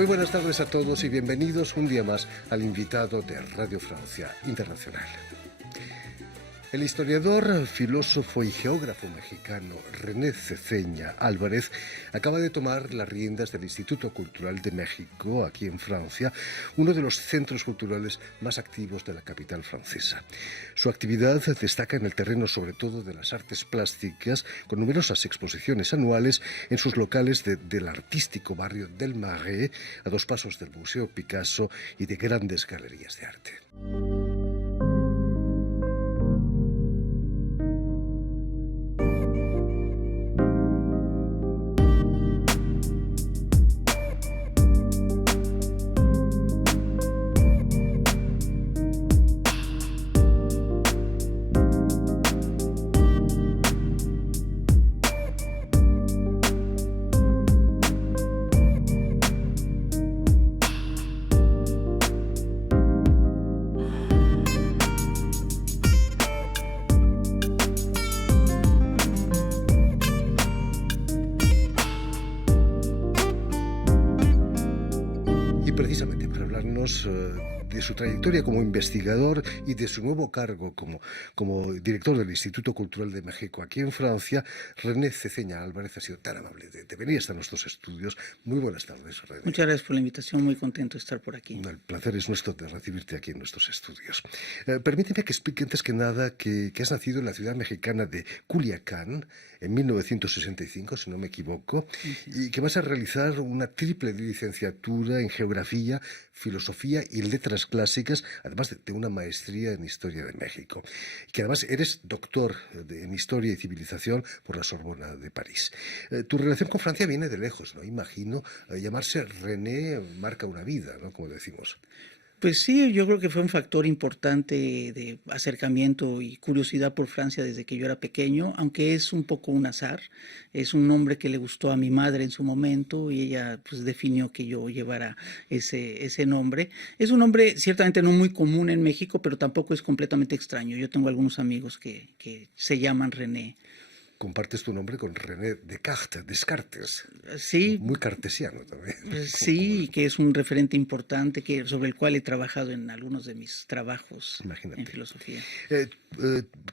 Muy buenas tardes a todos y bienvenidos un día más al invitado de Radio Francia Internacional. El historiador, filósofo y geógrafo mexicano René Ceseña Álvarez acaba de tomar las riendas del Instituto Cultural de México, aquí en Francia, uno de los centros culturales más activos de la capital francesa. Su actividad destaca en el terreno sobre todo de las artes plásticas, con numerosas exposiciones anuales en sus locales del artístico barrio del Marais, a 2 pasos del Museo Picasso y de grandes galerías de arte. Precisamente para hablarnos de su trayectoria como investigador y de su nuevo cargo como director del Instituto Cultural de México aquí en Francia, René Ceseña Álvarez ha sido tan amable de venir hasta nuestros estudios. Muy buenas tardes, René. Muchas gracias por la invitación, muy contento de estar por aquí. El placer es nuestro de recibirte aquí en nuestros estudios. Permíteme que explique antes que nada que has nacido en la ciudad mexicana de Culiacán en 1965, si no me equivoco, y que vas a realizar una triple licenciatura en Geografía, Filosofía y Letras Clásicas, además de una maestría en Historia de México. Y que además eres doctor en Historia y Civilización por la Sorbona de París. Tu relación con Francia viene de lejos, ¿no? Imagino, llamarse René marca una vida, ¿no? Como decimos. Pues sí, yo creo que fue un factor importante de acercamiento y curiosidad por Francia desde que yo era pequeño, aunque es un poco un azar. Es un nombre que le gustó a mi madre en su momento y ella pues definió que yo llevara ese nombre. Es un nombre ciertamente no muy común en México, pero tampoco es completamente extraño. Yo tengo algunos amigos que se llaman René. Compartes tu nombre con René Descartes. Sí. Muy cartesiano también. Sí, que es un referente importante sobre el cual he trabajado en algunos de mis trabajos. Imagínate. En filosofía.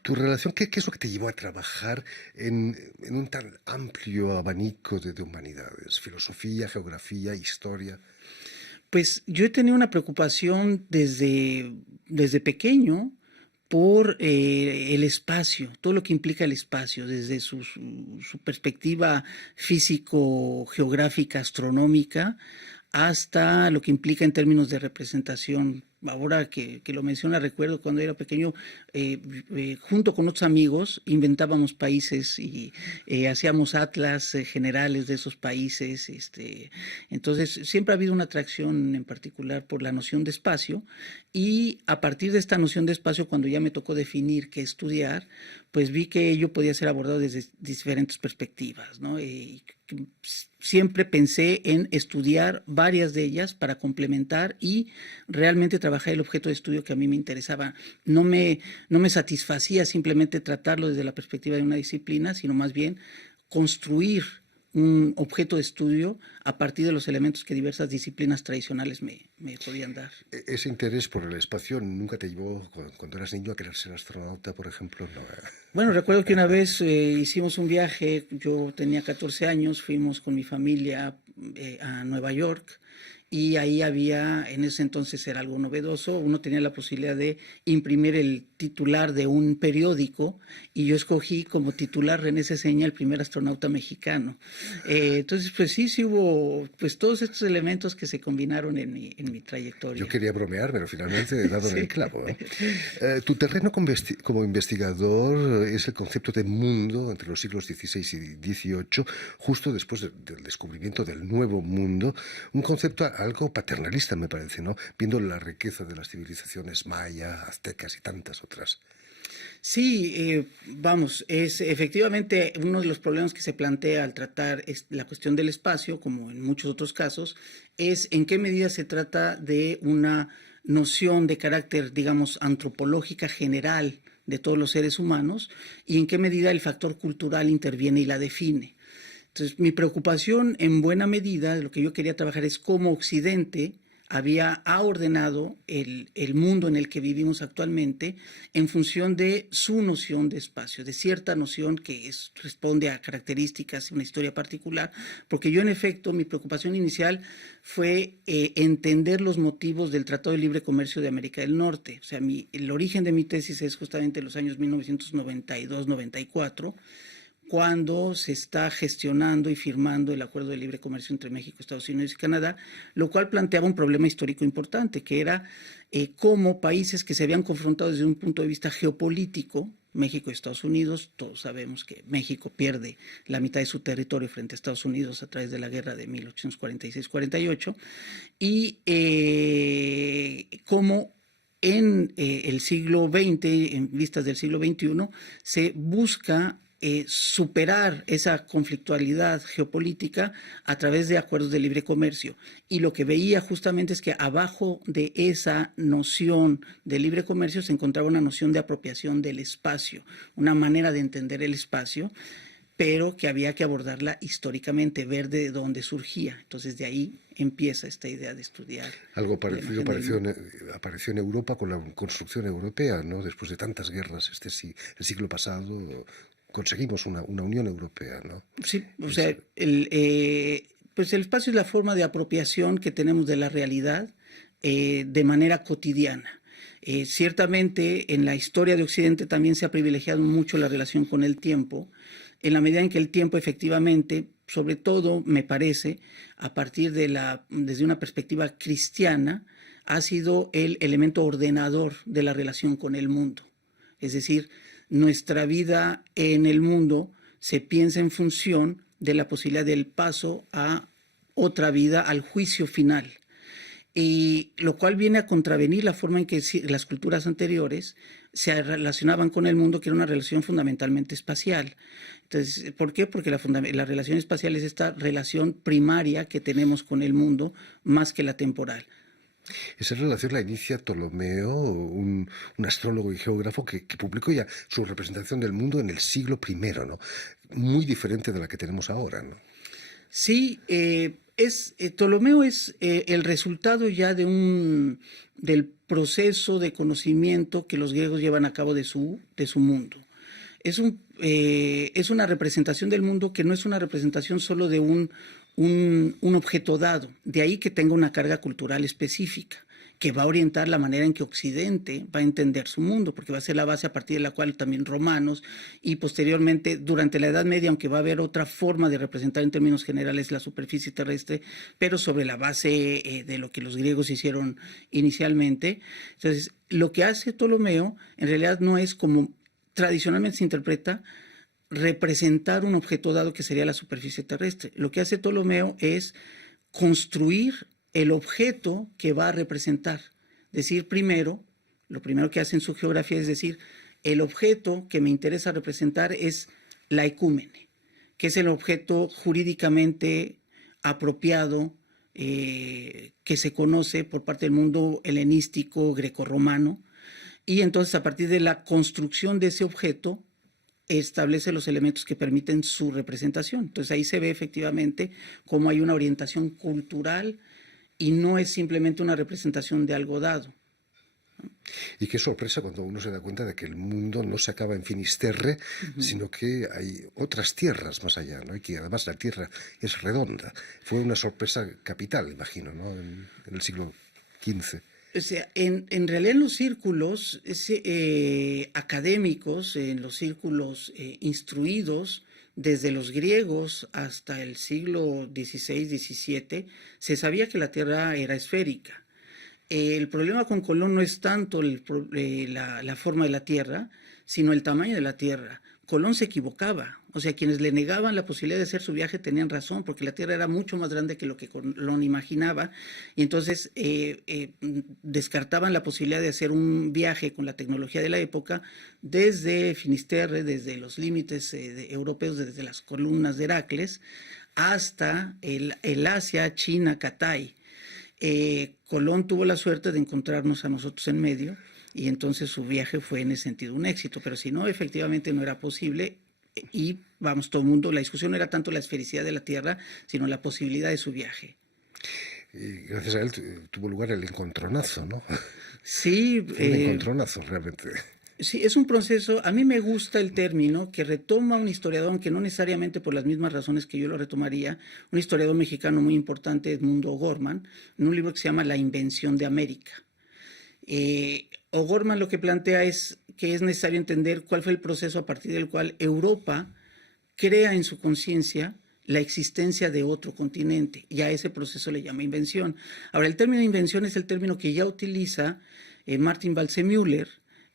Tu relación, ¿qué es lo que te llevó a trabajar en un tan amplio abanico de humanidades? Filosofía, geografía, historia. Pues yo he tenido una preocupación desde pequeño por el espacio, todo lo que implica el espacio, desde su perspectiva físico-geográfica, astronómica, hasta lo que implica en términos de representación. Ahora que lo menciona, recuerdo cuando era pequeño, junto con otros amigos, inventábamos países y hacíamos atlas generales de esos países. Entonces, siempre ha habido una atracción en particular por la noción de espacio, y a partir de esta noción de espacio, cuando ya me tocó definir qué estudiar, pues vi que ello podía ser abordado desde diferentes perspectivas, ¿no? Siempre pensé en estudiar varias de ellas para complementar y realmente trabajar el objeto de estudio que a mí me interesaba. No me satisfacía simplemente tratarlo desde la perspectiva de una disciplina, sino más bien construir un objeto de estudio a partir de los elementos que diversas disciplinas tradicionales me podían dar. ¿Ese interés por el espacio nunca te llevó, cuando eras niño, a querer ser astronauta, por ejemplo? No. Bueno, recuerdo que una vez hicimos un viaje, yo tenía 14 años, fuimos con mi familia a Nueva York, y ahí había, en ese entonces era algo novedoso, uno tenía la posibilidad de imprimir el titular de un periódico, y yo escogí como titular René Ceseña, el primer astronauta mexicano. Entonces, pues sí hubo pues todos estos elementos que se combinaron en mi trayectoria. Yo quería bromear, pero finalmente he dado en el clavo, ¿no? Tu terreno como investigador es el concepto de mundo entre los siglos XVI y XVIII, justo después del descubrimiento del Nuevo Mundo, un concepto algo paternalista, me parece, ¿no? Viendo la riqueza de las civilizaciones maya, aztecas y tantas otras. Sí, vamos, es efectivamente uno de los problemas que se plantea al tratar la cuestión del espacio, como en muchos otros casos, es en qué medida se trata de una noción de carácter, digamos, antropológica general de todos los seres humanos, y en qué medida el factor cultural interviene y la define. Entonces, mi preocupación en buena medida de lo que yo quería trabajar es cómo Occidente ha ordenado el mundo en el que vivimos actualmente en función de su noción de espacio, de cierta noción que responde a características, una historia particular, porque yo en efecto, mi preocupación inicial fue entender los motivos del Tratado de Libre Comercio de América del Norte. O sea, el origen de mi tesis es justamente los años 1992-94, cuando se está gestionando y firmando el Acuerdo de Libre Comercio entre México, Estados Unidos y Canadá, lo cual planteaba un problema histórico importante, que era cómo países que se habían confrontado desde un punto de vista geopolítico, México y Estados Unidos, todos sabemos que México pierde la mitad de su territorio frente a Estados Unidos a través de la guerra de 1846-48, y cómo en el siglo XX, en vistas del siglo XXI, se busca superar esa conflictualidad geopolítica a través de acuerdos de libre comercio. Y lo que veía justamente es que abajo de esa noción de libre comercio se encontraba una noción de apropiación del espacio, una manera de entender el espacio, pero que había que abordarla históricamente, ver de dónde surgía. Entonces de ahí empieza esta idea de estudiar. Algo parecido apareció en Europa con la construcción europea, ¿no? Después de tantas guerras el siglo pasado conseguimos una Unión Europea, ¿no? Sí, o sea, pues el espacio es la forma de apropiación que tenemos de la realidad de manera cotidiana. Ciertamente en la historia de Occidente también se ha privilegiado mucho la relación con el tiempo, en la medida en que el tiempo efectivamente, sobre todo me parece, a partir desde una perspectiva cristiana, ha sido el elemento ordenador de la relación con el mundo. Es decir, nuestra vida en el mundo se piensa en función de la posibilidad del paso a otra vida, al juicio final. Y lo cual viene a contravenir la forma en que las culturas anteriores se relacionaban con el mundo, que era una relación fundamentalmente espacial. Entonces, ¿por qué? Porque la relación espacial es esta relación primaria que tenemos con el mundo más que la temporal. Esa relación la inicia Ptolomeo, un astrólogo y geógrafo que publicó ya su representación del mundo en el siglo I, ¿no? Muy diferente de la que tenemos ahora, ¿no? Sí, Ptolomeo es el resultado ya del proceso de conocimiento que los griegos llevan a cabo de su mundo. Es una representación del mundo que no es una representación solo de un objeto dado, de ahí que tenga una carga cultural específica, que va a orientar la manera en que Occidente va a entender su mundo, porque va a ser la base a partir de la cual también romanos y posteriormente durante la Edad Media, aunque va a haber otra forma de representar en términos generales la superficie terrestre, pero sobre la base de lo que los griegos hicieron inicialmente. Entonces, lo que hace Ptolomeo en realidad no es como tradicionalmente se interpreta representar un objeto dado que sería la superficie terrestre. Lo que hace Ptolomeo es construir el objeto que va a representar. Decir lo primero que hace en su geografía es decir, el objeto que me interesa representar es la ecúmene, que es el objeto jurídicamente apropiado que se conoce por parte del mundo helenístico, grecorromano, y entonces a partir de la construcción de ese objeto establece los elementos que permiten su representación. Entonces ahí se ve efectivamente cómo hay una orientación cultural y no es simplemente una representación de algo dado. Y qué sorpresa cuando uno se da cuenta de que el mundo no se acaba en Finisterre, sino que hay otras tierras más allá, ¿no? Y que además la Tierra es redonda. Fue una sorpresa capital, imagino, ¿no? En el siglo XV. O sea, en realidad en los círculos académicos, en los círculos instruidos, desde los griegos hasta el siglo XVI-XVII, se sabía que la Tierra era esférica. El problema con Colón no es tanto la forma de la Tierra, sino el tamaño de la Tierra. Colón se equivocaba, o sea, quienes le negaban la posibilidad de hacer su viaje tenían razón, porque la Tierra era mucho más grande que lo que Colón imaginaba, y entonces descartaban la posibilidad de hacer un viaje con la tecnología de la época desde Finisterre, desde los límites europeos, desde las columnas de Heracles, hasta el Asia, China, Catay. Colón tuvo la suerte de encontrarnos a nosotros en medio, y entonces su viaje fue en ese sentido un éxito, pero si no, efectivamente no era posible. y vamos, todo el mundo, la discusión no era tanto la esfericidad de la Tierra, sino la posibilidad de su viaje. Y gracias a él tuvo lugar el encontronazo, ¿no? Sí, Fue un encontronazo realmente. sí, es un proceso, a mí me gusta el término que retoma un historiador, aunque no necesariamente por las mismas razones que yo lo retomaría, un historiador mexicano muy importante, Edmundo O'Gorman, en un libro que se llama La invención de América. O'Gorman lo que plantea es que es necesario entender cuál fue el proceso a partir del cual Europa crea en su conciencia la existencia de otro continente, y a ese proceso le llama invención. Ahora, el término invención es el término que ya utiliza Martin Waldseemüller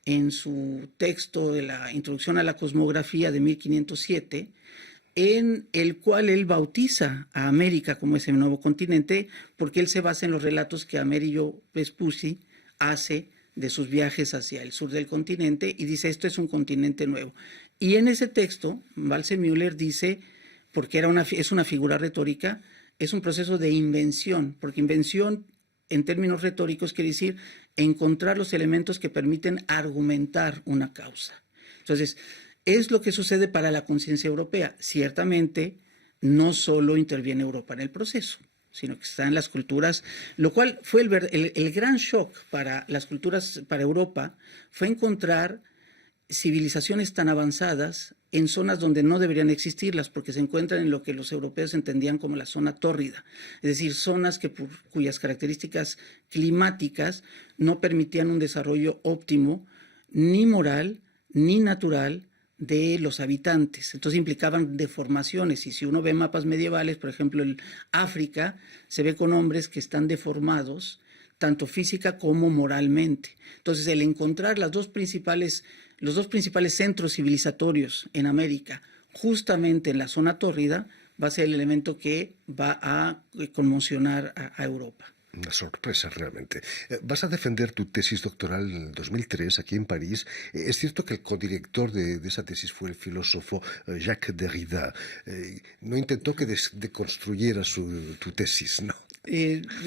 en su texto de la Introducción a la Cosmografía de 1507, en el cual él bautiza a América como ese nuevo continente, porque él se basa en los relatos que Amerigo Vespucci hace de sus viajes hacia el sur del continente y dice, esto es un continente nuevo. Y en ese texto, Waldseemüller dice, porque es una figura retórica, es un proceso de invención, porque invención en términos retóricos quiere decir encontrar los elementos que permiten argumentar una causa. Entonces, es lo que sucede para la conciencia europea. Ciertamente, no solo interviene Europa en el proceso, sino que están las culturas, lo cual fue el gran shock para las culturas, para Europa, fue encontrar civilizaciones tan avanzadas en zonas donde no deberían existirlas, porque se encuentran en lo que los europeos entendían como la zona tórrida, es decir, zonas cuyas características climáticas no permitían un desarrollo óptimo, ni moral, ni natural, de los habitantes. Entonces implicaban deformaciones, y si uno ve mapas medievales, por ejemplo, en África, se ve con hombres que están deformados, tanto física como moralmente. Entonces, el encontrar los dos principales centros civilizatorios en América, justamente en la zona tórrida, va a ser el elemento que va a conmocionar a Europa. Una sorpresa realmente. Vas a defender tu tesis doctoral en el 2003 aquí en París. Es cierto que el codirector de esa tesis fue el filósofo Jacques Derrida. No intentó que deconstruyera tu tesis, ¿no?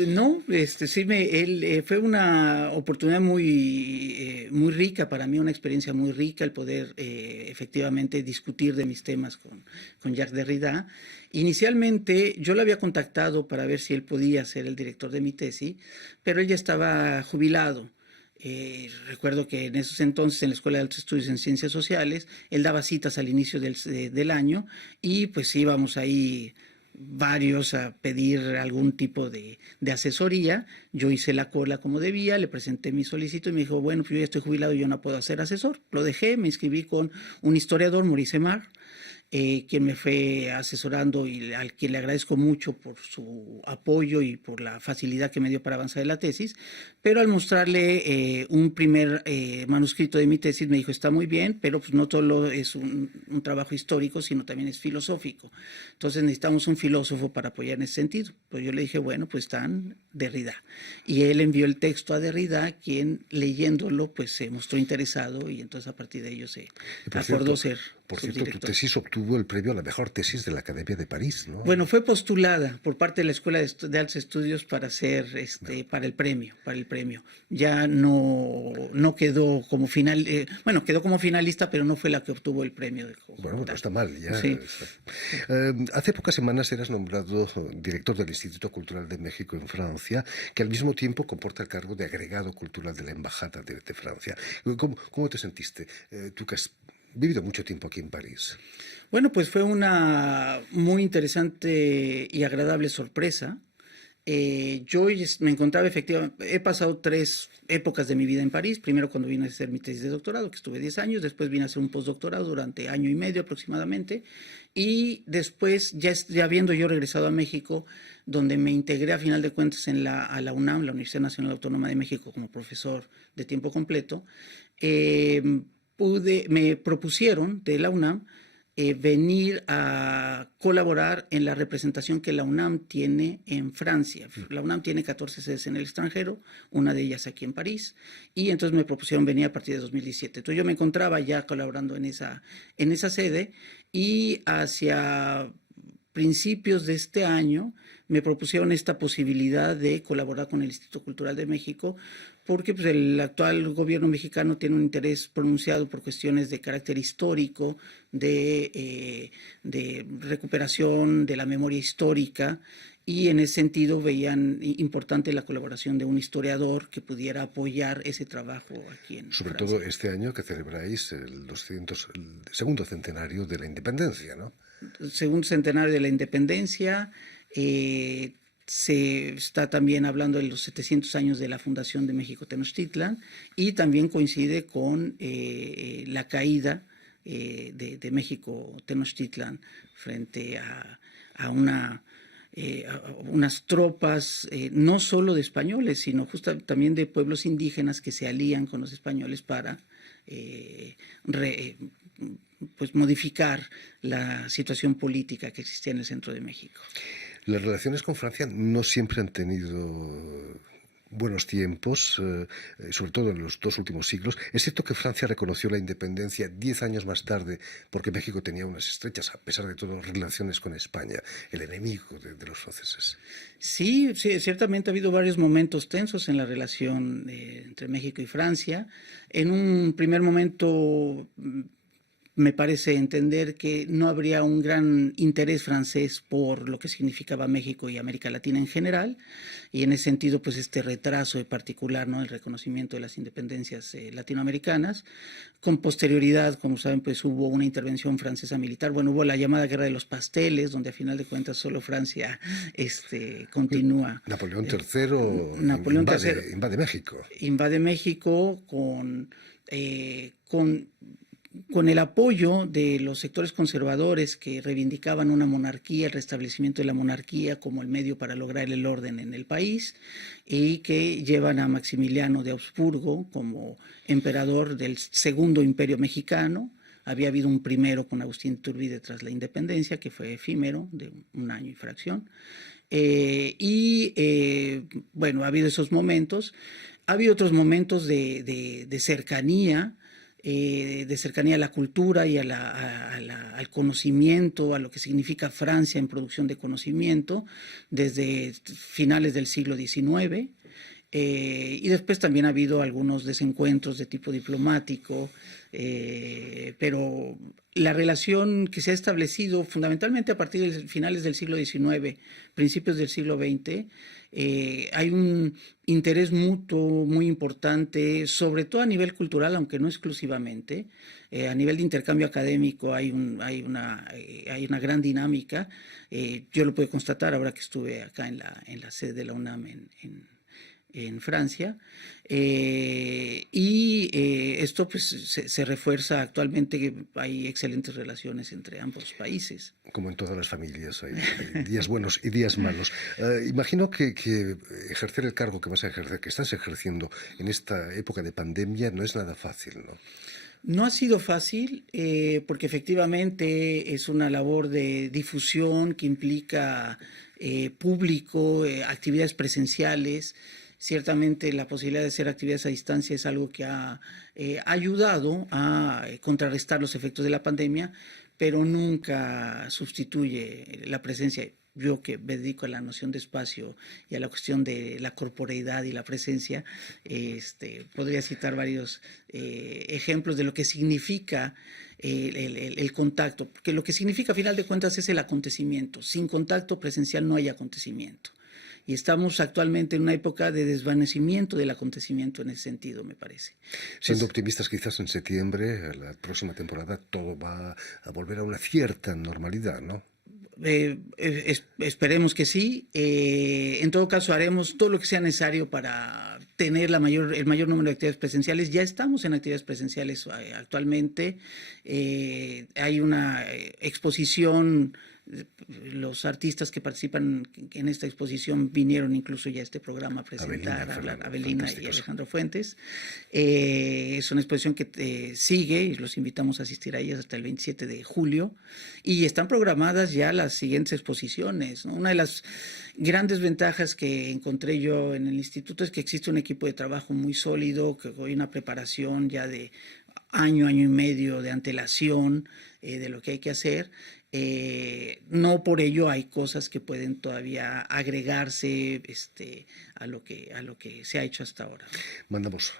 No, sí fue una oportunidad muy rica para mí, una experiencia muy rica el poder efectivamente discutir de mis temas con Jacques Derrida. Inicialmente yo lo había contactado para ver si él podía ser el director de mi tesis, pero él ya estaba jubilado. Recuerdo que en esos entonces en la Escuela de Altos Estudios en Ciencias Sociales él daba citas al inicio del año y pues íbamos ahí varios a pedir algún tipo de asesoría. Yo hice la cola como debía, le presenté mi solicitud y me dijo, bueno, pues yo ya estoy jubilado y yo no puedo ser asesor. Lo dejé, me inscribí con un historiador, Maurice Aymar, quien me fue asesorando y al quien le agradezco mucho por su apoyo y por la facilidad que me dio para avanzar en la tesis, pero al mostrarle un primer manuscrito de mi tesis me dijo, está muy bien, pero pues no solo es un trabajo histórico, sino también es filosófico. Entonces necesitamos un filósofo para apoyar en ese sentido. Pues yo le dije, bueno, pues están Derrida. Y él envió el texto a Derrida, quien leyéndolo pues se mostró interesado y entonces a partir de ello se acordó ser Por cierto, tu tesis obtuvo el premio a la mejor tesis de la Academia de París, ¿no? Bueno, fue postulada por parte de la Escuela de Altos Estudios para ser, para el premio. Ya no quedó como quedó como finalista, pero no fue la que obtuvo el premio. Bueno, no está mal, ya. Sí. Hace pocas semanas eras nombrado director del Instituto Cultural de México en Francia, que al mismo tiempo comporta el cargo de agregado cultural de la Embajada de Francia. ¿Cómo te sentiste? Tú que has vivido mucho tiempo aquí en París. Bueno, pues fue una muy interesante y agradable sorpresa. Yo me encontraba efectivamente, he pasado 3 épocas de mi vida en París. Primero cuando vine a hacer mi tesis de doctorado, que estuve 10 años, después vine a hacer un postdoctorado durante 1 año y medio aproximadamente, y después, ya habiendo yo regresado a México, donde me integré a final de cuentas a la UNAM, la Universidad Nacional Autónoma de México, como profesor de tiempo completo, me propusieron de la UNAM venir a colaborar en la representación que la UNAM tiene en Francia. La UNAM tiene 14 sedes en el extranjero, una de ellas aquí en París, y entonces me propusieron venir a partir de 2017. Entonces yo me encontraba ya colaborando en esa sede, y hacia principios de este año me propusieron esta posibilidad de colaborar con el Instituto Cultural de México, porque pues, el actual gobierno mexicano tiene un interés pronunciado por cuestiones de carácter histórico, de recuperación de la memoria histórica, y en ese sentido veían importante la colaboración de un historiador que pudiera apoyar ese trabajo aquí en Sobre Francia. todo este año que celebráis el segundo centenario de la independencia, ¿no? Segundo centenario de la independencia, se está también hablando de los 700 años de la fundación de México Tenochtitlan, y también coincide con la caída de México Tenochtitlan frente a unas tropas, no solo de españoles, sino justo también de pueblos indígenas que se alían con los españoles para pues modificar la situación política que existía en el centro de México. Las relaciones con Francia no siempre han tenido buenos tiempos, sobre todo en los 2 últimos siglos. Es cierto que Francia reconoció la independencia 10 años más tarde porque México tenía unas estrechas, a pesar de todo, relaciones con España, el enemigo de los franceses. Sí, sí, ciertamente ha habido varios momentos tensos en la relación entre México y Francia. En un primer momento me parece entender que no habría un gran interés francés por lo que significaba México y América Latina en general, y en ese sentido pues este retraso en particular, ¿no?, el reconocimiento de las independencias latinoamericanas. Con posterioridad, como saben, pues hubo una intervención francesa militar, bueno, hubo la llamada Guerra de los Pasteles, donde a final de cuentas solo Francia continúa. Napoleón III Napoleón III invade México. Invade México con el apoyo de los sectores conservadores que reivindicaban una monarquía, el restablecimiento de la monarquía como el medio para lograr el orden en el país, y que llevan a Maximiliano de Habsburgo como emperador del Segundo Imperio Mexicano. Había habido un primero con Agustín Iturbide tras la independencia, que fue efímero, de un año y fracción. Bueno, ha habido esos momentos. Ha habido otros momentos de cercanía, a la cultura y al conocimiento, a lo que significa Francia en producción de conocimiento, desde finales del siglo XIX. Y después también ha habido algunos desencuentros de tipo diplomático, pero la relación que se ha establecido fundamentalmente a partir de finales del siglo XIX, principios del siglo XX, hay un interés mutuo muy importante, sobre todo a nivel cultural, aunque no exclusivamente. A nivel de intercambio académico hay una gran dinámica. Yo lo puedo constatar ahora que estuve acá en la sede de la UNAM en Francia, esto pues se refuerza actualmente, que hay excelentes relaciones entre ambos países. Como en todas las familias, hay días buenos y días malos. Imagino que ejercer el cargo que vas a ejercer, que estás ejerciendo en esta época de pandemia, no es nada fácil, ¿no? No ha sido fácil, porque efectivamente es una labor de difusión que implica público, actividades presenciales. Ciertamente la posibilidad de hacer actividades a distancia es algo que ha ayudado a contrarrestar los efectos de la pandemia, pero nunca sustituye la presencia. Yo que me dedico a la noción de espacio y a la cuestión de la corporeidad y la presencia, podría citar varios ejemplos de lo que significa el contacto, porque lo que significa a final de cuentas es el acontecimiento. Sin contacto presencial no hay acontecimiento. Y estamos actualmente en una época de desvanecimiento del acontecimiento en ese sentido, me parece. Siendo optimistas, quizás en septiembre, la próxima temporada, todo va a volver a una cierta normalidad, ¿no? Esperemos que sí. En todo caso, haremos todo lo que sea necesario para tener el mayor número de actividades presenciales. Ya estamos en actividades presenciales actualmente. Hay una exposición. Los artistas que participan en esta exposición vinieron incluso ya a este programa a presentar, Avelina y Alejandro Fuentes. Es una exposición que sigue, y los invitamos a asistir a ellas hasta el 27 de julio, y están programadas ya las siguientes exposiciones, ¿no? Una de las grandes ventajas que encontré yo en el instituto es que existe un equipo de trabajo muy sólido, que hay una preparación ya de año y medio de antelación de lo que hay que hacer. No por ello hay cosas que pueden todavía agregarse a lo que se ha hecho hasta ahora. Mandamos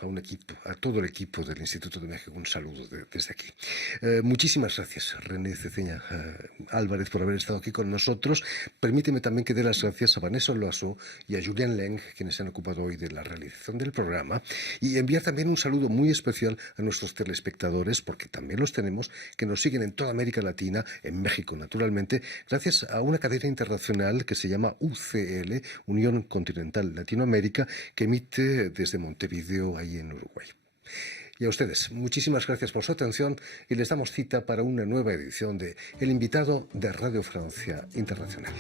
a todo el equipo del Instituto de México un saludo desde aquí. Muchísimas gracias, René Ceseña Álvarez, por haber estado aquí con nosotros. Permíteme también que dé las gracias a Vanessa Loiseau y a Julien Leng, quienes se han ocupado hoy de la realización del programa, y enviar también un saludo muy especial a nuestros telespectadores, porque también los tenemos, que nos siguen en toda América Latina, en México naturalmente, gracias a una cadena internacional que se llama UCL, Unión Continental Latinoamérica, que emite desde Montevideo, ahí en Uruguay. Y a ustedes, muchísimas gracias por su atención y les damos cita para una nueva edición de El Invitado de Radio Francia Internacional.